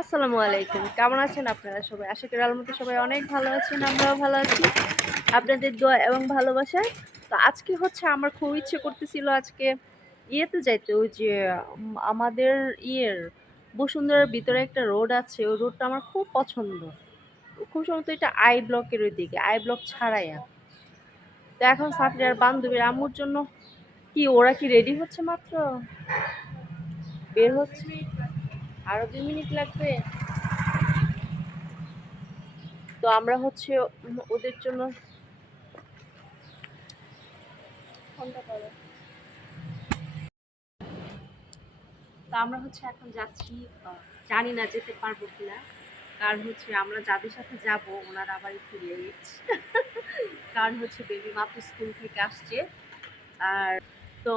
আসসালামু আলাইকুম। কেমন আছেন আপনারা সবাই? আশা করি আল্লাহর মতো সবাই অনেক ভালো আছেন, আমরাও ভালো আছি আপনাদের দোয়া এবং ভালোবাসায়। তো আজকে হচ্ছে আমার খুব ইচ্ছে করতেছিল আজকে ইয়েতে যাইতে, ওই যে আমাদের ইয়ের বসুন্ধরার ভিতরে একটা রোড আছে, ওই রোডটা আমার খুব পছন্দ। খুব সম্ভবত এটা আই ব্লকের ওই দিকে, আই ব্লক ছাড়াইয়া। তো এখন সাফরিয়ার বান্ধবীর আম্মুর জন্য কি ওরা কি রেডি হচ্ছে, মাত্র বের হচ্ছে, আরো 2 মিনিট লাগবে। তো আমরা হচ্ছে ওদের জন্য তো আমরা হচ্ছে এখন যাচ্ছি, জানি না যেতে পারবো কিনা, কারণ হচ্ছে আমরা যাদের সাথে যাব ওনারা আবার একটু লেট। কারণ হচ্ছে বেবি মাত্র স্কুল থেকে আসছে। আর তো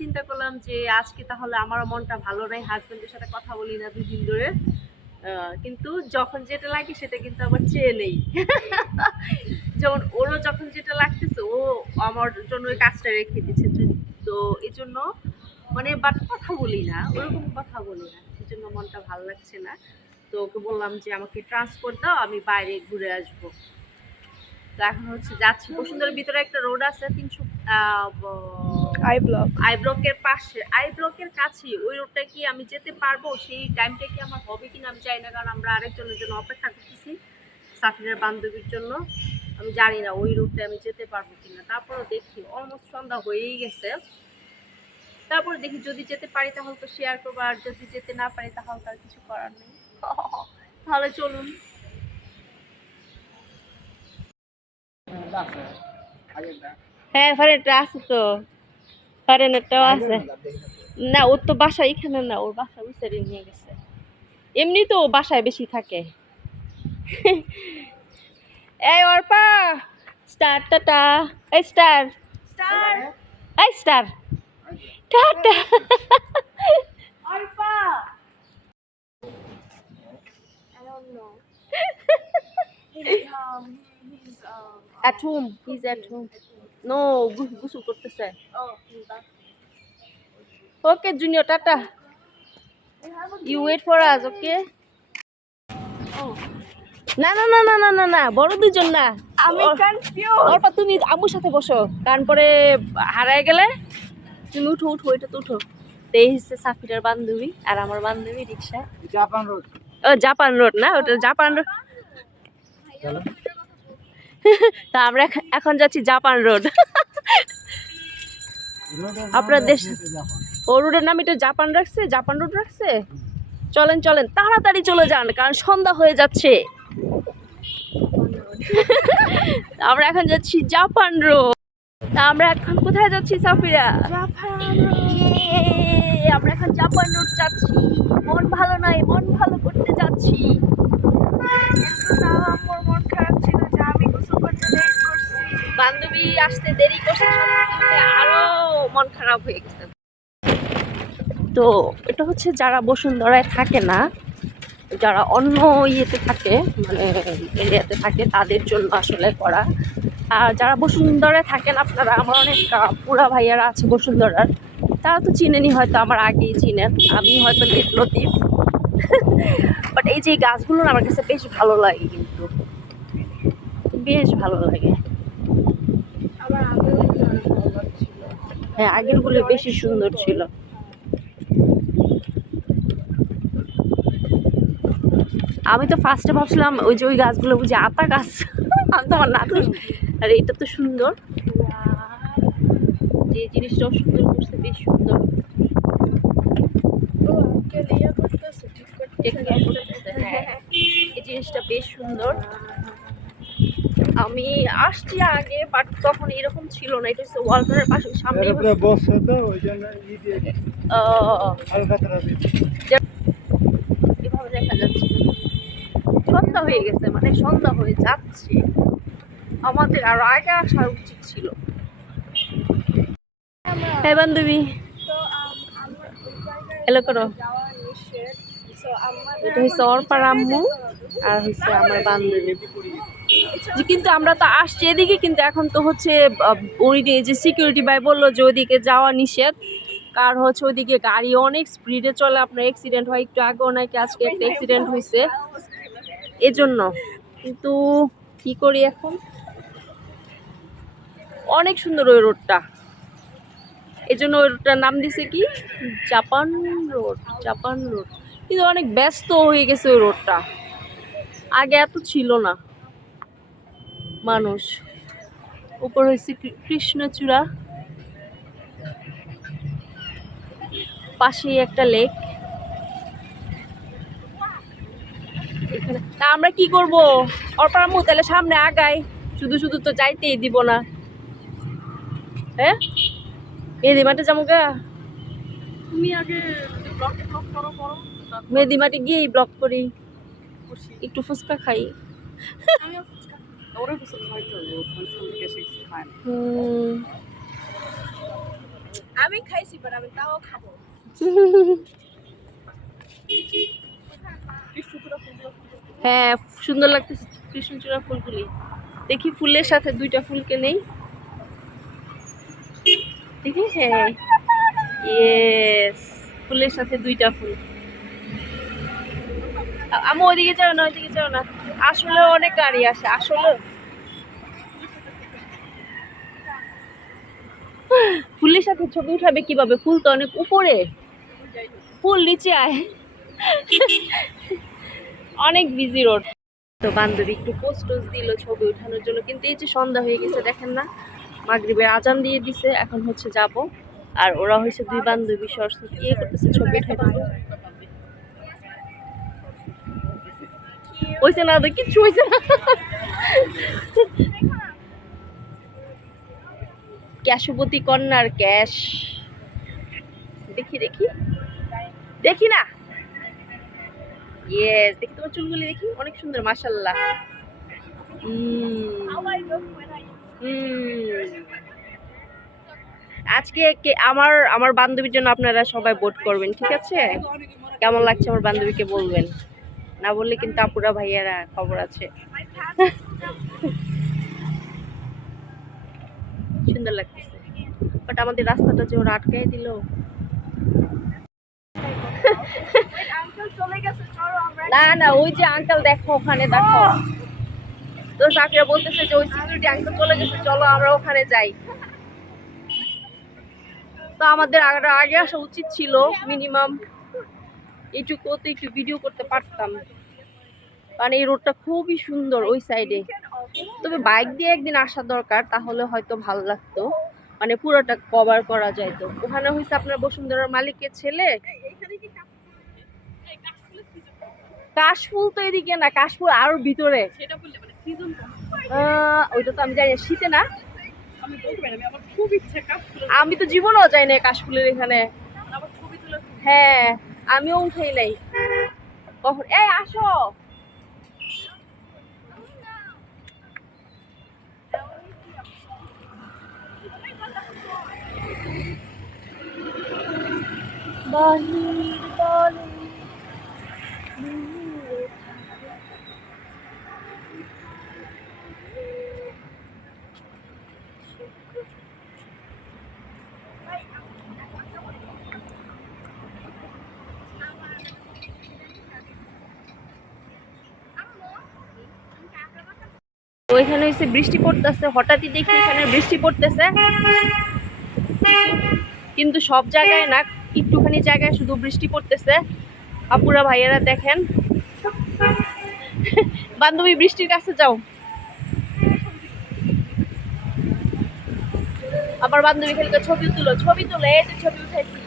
চিন্তা করলাম যে আজকে তাহলে আমারও মনটা ভালো নাই, হাজবেন্ডের সাথে কথা বলি না 2 দিন ধরে। কিন্তু যখন যেটা লাগে সেটা কিন্তু আবার চেয়ে নেই। যেমন ওরও যখন যেটা লাগতেছে ও আমার জন্য ওই কাজটা রেখে দিচ্ছে। তো এই জন্য মানে বাট কথা বলি না, ওরকম কথা বলি না, এই জন্য মনটা ভালো লাগছে না। তো ওকে বললাম যে আমাকে ট্রান্সপোর্ট দাও, আমি বাইরে ঘুরে আসবো। তো এখন হচ্ছে যাচ্ছি, বসুন্ধরার ভিতরে একটা রোড আছে 300 আই ব্লকের পাশে, আই ব্লকের কাছে ওই রোডটা কি আমি যেতে পারবো, সেই টাইমটা কি আমার হবে কিনা আমি জানি না, কারণ আমরা আরেকজনের জন্য অপেক্ষা করতেছি, সাফিনের বান্ধবীর জন্য। আমি জানি না ওই রোডটা আমি যেতে পারবো কিনা, তারপরও দেখি, অলমোস্ট সন্ধ্যা হয়েই গেছে। তারপরে দেখি যদি যেতে পারি তাহলে তো শেয়ার করবো, আর যদি যেতে না পারি তাহলে তার কিছু করার নেই। তাহলে চলুন। হ্যাঁ, ফারেনটা আছে তো, ফারেনেরটাও আছে। না, ওর তো বাসা এখানে না, ওর বাসা ওই সাইডে নিয়ে গেছে। এমনি তো ও বাসায় বেশি থাকে। এই অর্পা, স্টার টাটা, এই স্টার স্টার, এই star tata. Arpa at home, he's at home. No, গোসল করতেছে। Okay junior, tata, you wait for us, okay? না না না না না না না, বড় দুজন না, আমি কনফিউজ। অর্পা তুমি আম্মুর সাথে বসো, কারণ পরে হারায় গেলে। তুমি উঠো উঠো, এটা তো উঠো। এই হচ্ছে সাফিরার বান্ধবী আর আমার বান্ধবী রিক্সা। জাপান রোড, ও জাপান রোড না, ওটা জাপান রোড। তা আমরা এখন যাচ্ছি জাপান রোড। আপনার দেশ ও রোডের নাম এটা জাপান রাখছে, জাপান রোড রাখছে। চলেন চলেন, তাড়াতাড়ি চলে যান, কারণ সন্ধ্যা হয়ে যাচ্ছে। আমরা এখন যাচ্ছি জাপান রোড। তা আমরা এখন কোথায় যাচ্ছি সাফিরা? আমরা এখন জাপান রোড যাচ্ছি। মন ভালো নাই, মন ভালো করতে যাচ্ছি। বান্ধবী আসতে দেরি করছে, আরো মন খারাপ হয়ে গেছে। তো এটা হচ্ছে যারা বসুন্ধরায় থাকে না, যারা অন্য ইয়েতে থাকে, মানে এরিয়াতে থাকে, তাদের জন্য আসলে করা। আর যারা বসুন্ধরায় থাকেন আপনারা, আমার অনেক পুরা ভাইয়ারা আছে বসুন্ধরার, তারা তো চিনেনি, হয়তো আমার আগেই চিনেন, আমি হয়তো লেট লতিফ। বাট এই যে গাছগুলো আমার কাছে বেশ ভালো লাগে, কিন্তু বেশ ভালো লাগে। হ্যাঁ, আগেরগুলো বেশি সুন্দর ছিল। আমি তো ফার্স্টে ভাবছিলাম ওই যে ওই গাছগুলো বুঝি আতা গাছ। আমি তো আমার নাতু, আর এটা তো সুন্দর, যে জিনিসটাও সুন্দর করছে, বেশ সুন্দর। এই জিনিসটা বেশ সুন্দর। আমি আসছি আগে, বাট তখন এরকম ছিল না, এটা হচ্ছে ওয়ালঘরের পাশে সামনে। এভাবে দেখা যাচ্ছে, সন্ধ্যা হয়ে গেছে, মানে সন্ধ্যা হয়ে যাচ্ছে, আমাদের আরো আগে আসা উচিত ছিল। হ্যাঁ বান্ধবী, হ্যালো করো। এটা হচ্ছে অর্পার আম্মু আর হচ্ছে আমার বান্ধবী। কিন্তু আমরা তো আসছি এদিকে, কিন্তু এখন তো হচ্ছে ওই যে সিকিউরিটি ভাই বললো যে ওইদিকে যাওয়া নিষেধ, কার হচ্ছে ওইদিকে গাড়ি অনেক স্পিডে চলে, আপনার অ্যাক্সিডেন্ট হয়। একটু আগেও নাকি আজকে একটা অ্যাক্সিডেন্ট হয়েছে এজন্য। কিন্তু কি করি এখন, অনেক সুন্দর ওই রোডটা, এজন্য ওই রোডটার নাম দিছে কি জাপান রোড। জাপান রোড কিন্তু অনেক ব্যস্ত হয়ে গেছে ওই রোডটা, আগে এত ছিল না মানুষ। উপর হয়েছে কৃষ্ণচূড়া, পাশেই একটা লেক। এখানে তা আমরা কি করব, অপারামু তাহলে সামনে আগাই, শুধু শুধু তো যাইতেই দিব না। হ্যাঁ মেহেদিমাটি যাবো গা, তুমি আগে ব্লগ করো করো, মেহেদিমাটি গিয়েই ব্লগ করি, একটু ফুচকা খাই। আমিও ফুচকা, ওরা ফুচকা খাইতো, বেশি খায় না। আমি খাইছি, বাট আমি তাও খাবো। হ্যাঁ সুন্দর লাগতেছে কৃষ্ণচূড়া ফুলগুলি। দেখি ফুলের সাথে দুইটা ফুলকে নেই, দেখি। হ্যাঁ ইয়েস, ফুলের সাথে দুইটা ফুল। আমি ওইদিকে যাও না, ওইদিকে যাও না, আসলে অনেক গাড়ি আসে আসলে। ফুলের সাথে ছবি উঠাবে কিভাবে, ফুল তো অনেক উপরে, ফুল নিচে আয়। অনেক বিজি রোড। তো বান্ধবী একটু পোস্ট দিল ছবি ওঠানোর জন্য, কিন্তু এই যে সন্ধ্যা হয়ে গেছে দেখেন না, মাগরিবের আজান দিয়ে দিছে, এখন হচ্ছে যাব। আর ওরা হয়েছে দুই বান্ধবী সরস্বতী ইয়ে করতেছে, ছবি উঠাইতেছে। হয়েছে না তো, কিচ্ছু হয়েছে না। ক্যাশপতি কন্যার ক্যাশ, দেখি দেখি দেখি না। ইয়েস, দেখি তোমার চুলগুলি দেখি, অনেক সুন্দর মাশাআল্লাহ। আজকে আমার আমার বান্ধবীর জন্য আপনারা সবাই ভোট করবেন, ঠিক আছে? কেমন লাগছে আমার বান্ধবীকে বলবেন, না বললে কিন্তু আপুরা ভাইয়ারা খবর আছে। সুন্দর লাগতেছে, বাট আমাদের রাস্তাটা যে ওরা আটকাই দিল। না না, ওই যে আঙ্কেল দেখো ওখানে, দেখো তো চাকরিরা বলতেছে যে ওই সিকিউরিটি আঙ্কেল চলে গেছে, চলো আমরা ওখানে যাই। তো আমাদের আগে আসা উচিত ছিল, মিনিমাম এইটুকু তো একটু ভিডিও করতে পারতাম, কারণ এই রোডটা খুবই সুন্দর ওই সাইডে। তবে বাইক দিয়ে একদিন আসা দরকার, তাহলে হয়তো ভালো লাগতো, মানে পুরোটা কভার করা যাইতো। ওখানে হয়েছে আপনার বসুন্ধরার মালিকের ছেলে। কাশফুল তো এদিকে না, কাশফুল আরো ভিতরে, ওইটা তো আমি জানি না, শীতে না। আমি তো জীবনেও যাই না কাশফুলের এখানে। হ্যাঁ আমিও উঠাই নাই কখন। এই আসো, বাহির বলে ওইখানে হচ্ছে বৃষ্টি পড়তেছে, হঠাৎই দেখি এখানে বৃষ্টি পড়তেছে, কিন্তু সব জায়গায় না, একটুখানি জায়গায় শুধু বৃষ্টি পড়তেছে। আপুরা ভাইয়েরা দেখেন, বান্ধবী বৃষ্টির কাছে যাও। আবার বান্ধবী খেলতে ছবি তুলো, ছবি তুলো, এই যে ছবি উঠাইছি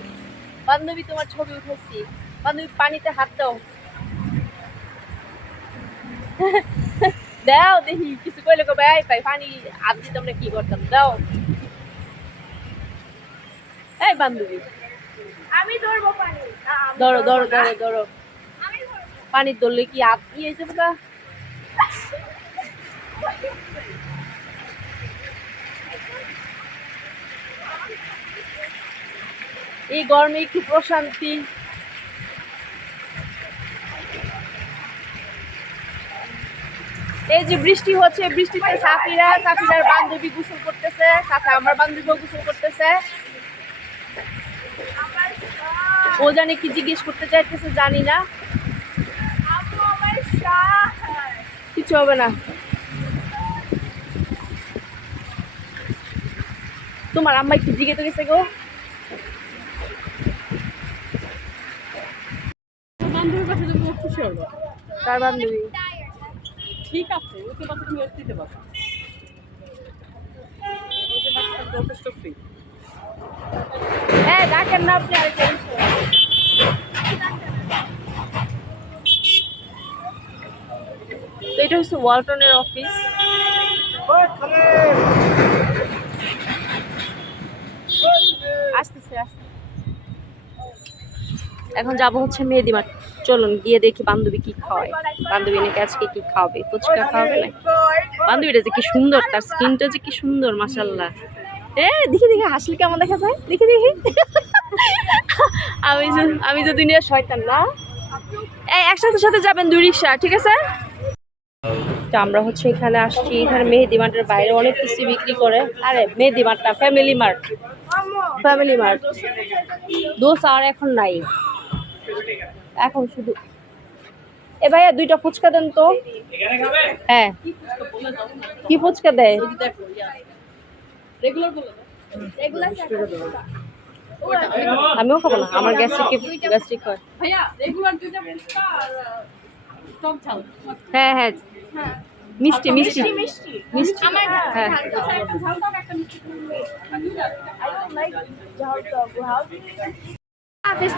বান্ধবী, তোমার ছবি উঠাইছি। বান্ধবী পানিতে হাত দাও, দাও দেখি কিছু কইলে কবে আই পাই পানি হাত দিতাম না কি করতাম, দাও। এই বান্ধবী আমি ধরবো পানি, ধরো ধরো ধরো ধরো, পানি ধরলে কি হাত ইয়ে যাবে না? এই গরমে একটু প্রশান্তি। এই যে বৃষ্টি হচ্ছে, বৃষ্টিতে সাফিরার বান্ধবী গোসল করতেছে, সাথে আমার বান্ধবীও গোসল করতেছে। ও জানে কি জিজ্ঞেস করতে চাইতেছে জানি না, কিছু হবে না। তোমার আম্মা একটু জিজ্ঞেস গেছে গো। বান্ধবীর পাশে তুমি খুশি হলো। কার বান্ধবী? ঠিক আছে, ওকে পাশে তুমি এসে দিতে পারো। ওকে পাশে যথেষ্ট ফ্রি। হ্যাঁ ডাকেন না আপনি আরেকটা। তো এটা হচ্ছে ওয়ালটনের অফিস। আসতেছে এখন যাবো হচ্ছে মেহেদি মাঠ। চলুন গিয়ে দেখি বান্ধবী কি খাওয়ায়। বান্ধবী নাকি আজকে কি খাওয়াবে, ফুচকা খাওয়াবে না? বান্ধবীটা যে কি সুন্দর, তার স্কিনটা যে কি সুন্দর মাশাআল্লাহ। দেখি দেখি হাসলে কেমন দেখা যায়, দেখি দেখি। আমি যে দুনিয়ার শয়তান না। একসাথে সাথে যাবেন 2 রিক্সা, ঠিক আছে? তো আমরা হচ্ছে এখানে আসছি, এখানে মেহেদি মার্টের বাইরে অনেক কিছু বিক্রি করে। আরে মেহেদি মার্টটা family mart, family mart. Dosa আর এখন নাই, এখন শুধু ভাইয়া 2টা ফুচকা দেন তো। হ্যাঁ কি ফুচকা দেয়? আমিও খাবো না, আমার গ্যাস্ট্রিক হয়। ভাইয়া রেগুলার 2টা ফুচকা আর টক ঝাল। হ্যাঁ হ্যাঁ মিষ্টি মিষ্টি মিষ্টি। হ্যাঁ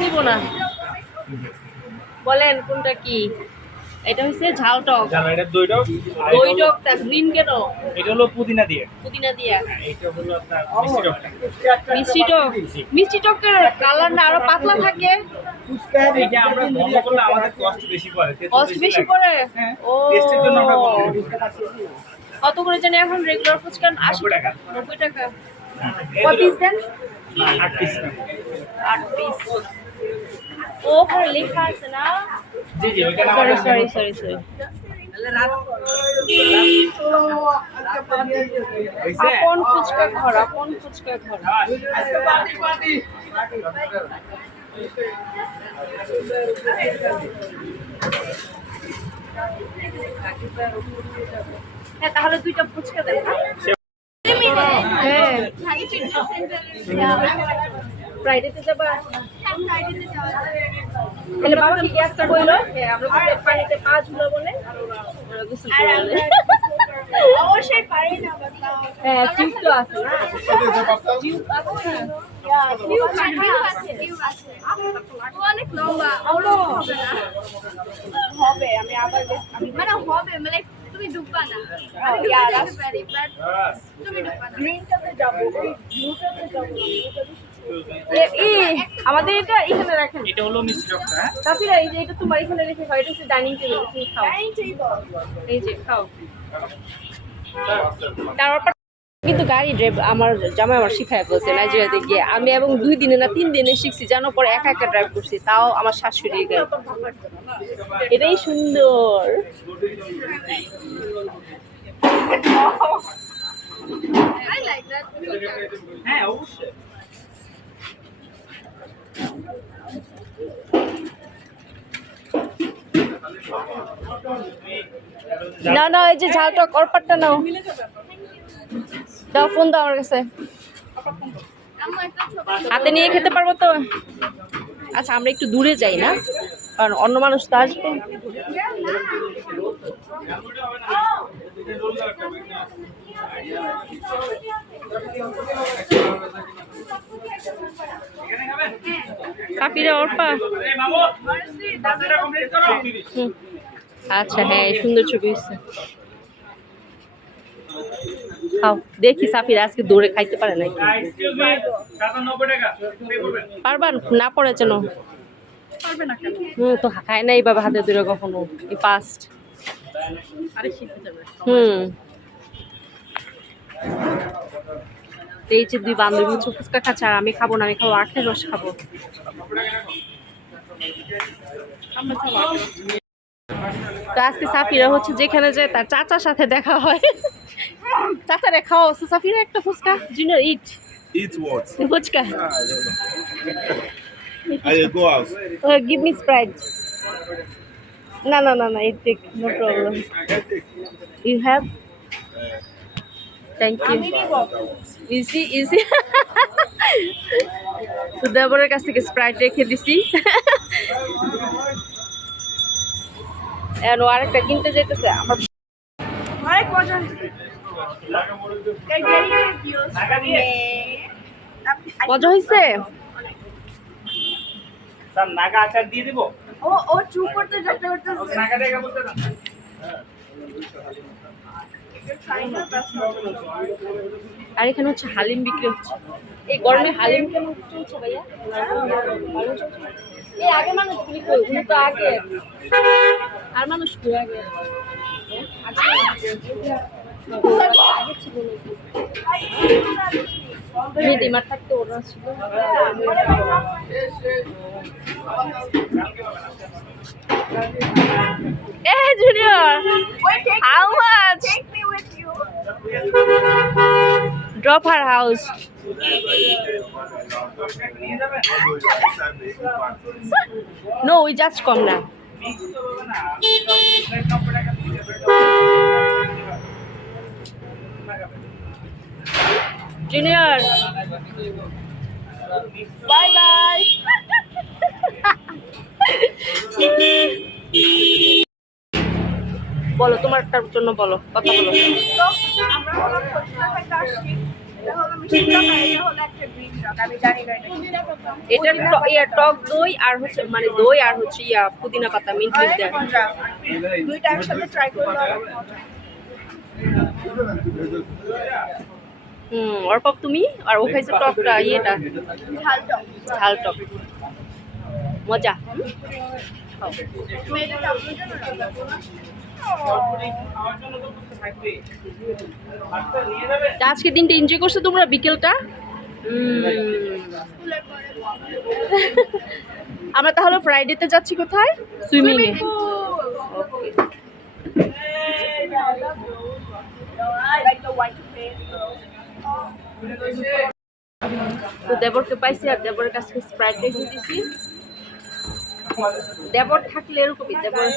নিব না। বলেন কোনটা কি? এটা হচ্ছে ঝাল টক। এটা দই টক। দই টক তা গ্রিন কেন? এটা হলো পুদিনা দিয়ে। পুদিনা দিয়া। এটা হলো আপনার মিষ্টি টক। মিষ্টি টক, মিষ্টি টকের কালার না আরো পাতলা থাকে। এটা আমরা বন্ধ করলে আমাদের কষ্ট বেশি পড়ে। কষ্ট বেশি পড়ে। ও টেস্টের জন্য আমরা বন্ধ করি। কত করে জানি এখন রেগুলার ফুচকা? 80 টাকা। 90 টাকা। কত পিস দেন? 8 পিস। 8 পিস। ওখানে লেখা আছে না? জি জি, ওখানে সরি আমাদের সরি সরি সরি। আপন ফুচকা ঘর, আপন ফুচকা ঘর। আজকে পার্টি পার্টি। হ্যাঁ তাহলে 2টা ফুচকা দেন। হ্যাঁ ফ্রাইডেতে যাবা? তাহলে বাবা কি গ্যাসটা কইলো? হ্যাঁ আমরা তো পানিতে পা ঝুলো বলে ওরা গোসল করে। অবশ্যই পারি না বাতাও। হ্যাঁ টিউব তো আছে না? টিউব আছে অনেক লম্বা হবে। আমি আবার মানে হবে মানে তুমি ডুববা না। তুমি ডুববা না। গ্রিনটাতে যাবো, ব্লুটাতে যাবো। আমাদের এটা এখানে রাখেন। এটা হলো মিষ্টি টকটা। হ্যাঁ তাছাড়া এই যে এটা তোমার এখানে রেখে খাও, এটা হচ্ছে ডাইনিং টেবিল, তুমি খাও। এই যে খাও। তারপর কিন্তু গাড়ি ড্রাইভ আমার জামাই আমার শিখায় বলছে নাইজেরিয়াতে গিয়ে। আমি এবং 2 দিনে না 3 দিনে শিখছি জানো, পরে একা একা ড্রাইভ করছি, তাও আমার শাশুড়ির গাড়ি। এটাই সুন্দর। I like that. হ্যাঁ অবশ্যই। না না এই যে ঝালটা করপাটটা নাও, দাও ফোন দাও আমার কাছে। আম্মু একটা ছোট হাতে নিয়ে খেতে পারবো তো? আচ্ছা আমরা একটু দূরে যাই না, কারণ অন্য মানুষ তো আসবে। কাপিরা অর্পা। আচ্ছা হ্যাঁ সুন্দর ছবি হচ্ছে। খাও দেখি সাফির আজকে দৌড়ে খাইতে পারে নাকি। পারবান না পড়ে যেন। পারবে না কেন? তো খায় না এইভাবে হাতে দূরে কখনো, এই ফার্স্ট। আরে শিখে যাবে। এই যে 2 বান্ধবী হচ্ছে ফুচকা খাচ্ছে, আর আমি খাবো না, আমি খাবো আখের রস খাবো। আমরা চলো। তো আজকে সাফিরা হচ্ছে যেখানে যায় তার চাচার সাথে দেখা হয়। চাচারে খাওয়া সাফিরা একটা fuchka junior eat Eat what? Fuchka. I don't know. I go out. Give me Sprite. No, no, no, no. It take no problem. You have? Thank you. Easy, easy. তো দেবরের কাছ থেকে স্প্রাইট রেখে দিছি। এখন ও আরেকটা কিনতে যেতেছে আমার। অনেক মজা হয়েছে মজা হয়েছে? স্যার নাগা আচার দিয়ে দিব। ও চুপ করতে চেষ্টা করতেছে নাগা দেখা বলতে না। আর এখানে হচ্ছে হালিম বিক্রি হচ্ছে। এই গরমে হালিম কেমন চলছে ভাইয়া? ভালো চলছে? এই আগে মানুষ গুলি কই? উনি তো আগে। আর মানুষ কই আগে? আগে ছিল নাকি? মেদিমার থাকতে ওরা ছিল। Hey Junior, Wait, how much? take me with you. Drop her house. No, we just come now. Junior, bye bye. বলো তোমারটার জন্য বলো, কথা বলো। তো আমরা হলাম ফজলুল্লাহ থেকে আসছি। এটা হলো মিষ্টি টক আর এটা হলো একটা গ্রিন টক। আমি জানি না এটা কি। এটা টক দই আর হচ্ছে মানে দই আর হচ্ছে পুদিনা পাতা মিন্ট লিভ দেয়। মজা। দুইটা একসাথে ট্রাই করলে অনেক মজা। অর্পক তুমি আর ও খাইছে টকটা ইয়েটা ঝাল টক। ঝাল টক মজা। তুমি এটা চামচের জন্য রাখো না? তা আজকে দিনটা এনজয় করছো তোমরা বিকেলটা? স্কুলের পরে আমরা তাহলে ফ্রাইডেতে যাচ্ছি কোথায়? Swimming A. like the white face. তো দেবরকে পাইছি আর দেবরের কাছে স্প্রাইট রেখে দিছি। দেবর থাকলে এরকমই দেবর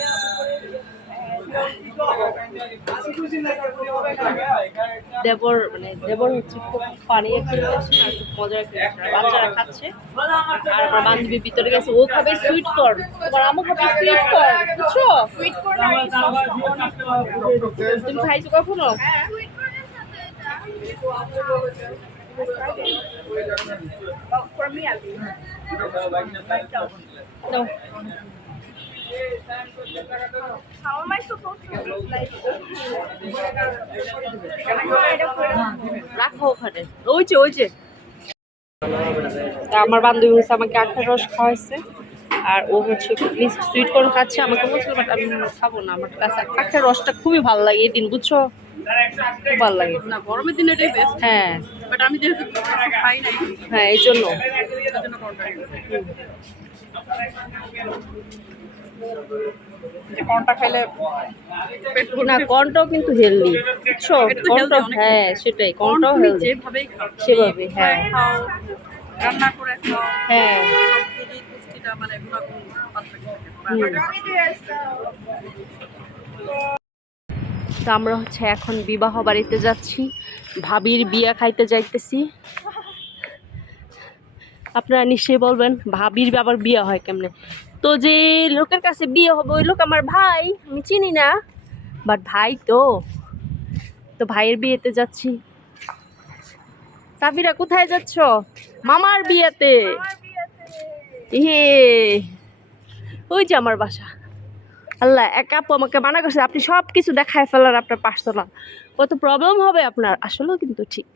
দেবর মানে দেবর হচ্ছে খুব পানি একটা রিলেশন আর খুব মজার একটা রিলেশন। বাচ্চারা খাচ্ছে আর আমার বান্ধবী ভিতরে গেছে, ও খাবে সুইট কর্ন, তোমার আমু খাবে সুইট কর্ন, বুঝছো? Sweet corn আর এই sauce তুমি খাইছো কখনো? sweet corn এর সাথে এটা। Well, for me at least. No. How am I supposed to like? রাখো ওখানে, ওই যে তা আমার বান্ধবী হচ্ছে আমাকে আখের রস খাওয়াইছে আর ও হচ্ছে সুইট কর্ন খাচ্ছে। আমাকে বলছিল বাট আমি খাবো না, আমার কাছে আখের রসটা খুবই ভালো লাগে এই দিন, বুঝছো? খুব ভালো লাগে না গরমের দিনে এটাই বেস্ট, হ্যাঁ বাট আমি যেহেতু খাই নাই হ্যাঁ এই জন্য। যে কোনটা খাইলে পেট না কর্নটাও কিন্তু হেলদি, বুঝছো? কর্নটা হ্যাঁ সেটাই, কর্নটাও হেলদি যেভাবেই খাও সেভাবে। হ্যাঁ খাও রান্না করে খাও, হ্যাঁ সবথেকে পুষ্টিটা মানে গুণাগুণ পার্থক্য তো আমরা হচ্ছে এখন বিবাহ বাড়িতে যাচ্ছি, ভাবির বিয়া খাইতে যাইতেছি। আপনারা নিশ্চয়ই বলবেন ভাবির আবার বিয়ে হয় কেমনে? তো যে লোকের কাছে বিয়ে হবে ওই লোক আমার ভাই, আমি চিনি না, বাট ভাই তো ভাইয়ের বিয়েতে যাচ্ছি। সাবিরা কোথায় যাচ্ছ? মামার বিয়েতে। ইয়ে ওই যে আমার বাসা। আল্লাহ, এক আপু আমাকে মানা করছে আপনি সব কিছু দেখায় ফেলার আপনার পার্সোনাল, কত প্রবলেম হবে আপনার। আসলেও কিন্তু ঠিক,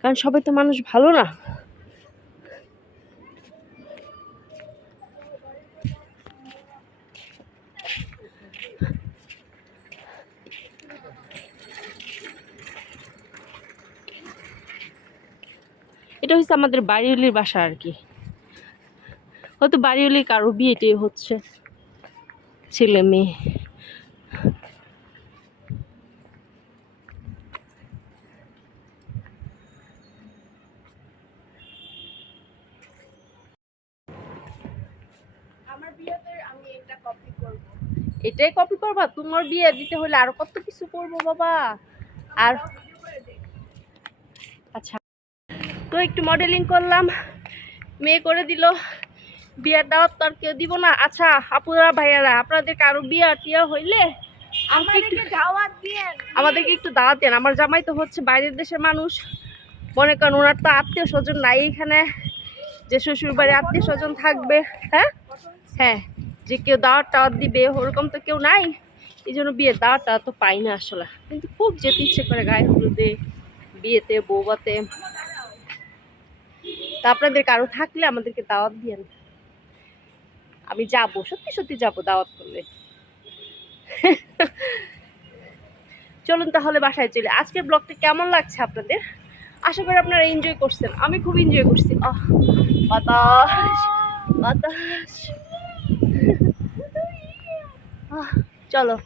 কারণ সবাই তো মানুষ ভালো না। এটা হচ্ছে আমাদের বাড়িওলির বাসা আর কি, হয়তো বাড়িওলি কারো বিয়েটাই হচ্ছে, ছেলে মেয়ে। এটাই কপি করবা? তোমার বিয়ে দিতে হলে আরো কত কিছু করবো বাবা। আর আচ্ছা, তো একটু মডেলিং করলাম, মেয়ে করে দিল। বিয়ের দাওয়াত তো আর কেউ দিব না। আচ্ছা আপুরা ভাইয়ারা, আপনাদের কারো বিয়ে টিয়া হইলে আমাদেরকে দাওয়াত দিয়েন। আমাদেরকে একটু দাওয়াত দেন। আমার জামাই তো হচ্ছে বাইরের দেশের মানুষ, মনে করেন ওনার তো আত্মীয় স্বজন নাই এখানে, যে শ্বশুর বাড়ি আত্মীয় স্বজন থাকবে, হ্যাঁ হ্যাঁ, যে কেউ দাওয়াত টাওয়াত দিবে ওরকম তো কেউ নাই। এই জন্য বিয়ের দাওয়াতটা তো পাই না আসলে, কিন্তু খুব যেতে ইচ্ছে করে গায়ে হলুদে, বিয়েতে, বৌবাতে। তা আপনাদের কারো থাকলে আমাদেরকে দাওয়াত দিয়েন, আমি যাবো, সত্যি সত্যি যাবো দাওয়াত করলে। চলুন তাহলে বাসায় চলে। আজকের ব্লগটা কেমন লাগছে আপনাদের? আশা করি আপনারা এনজয় করছেন, আমি খুব এনজয় করছি। বাতাস বাতাস। চলো।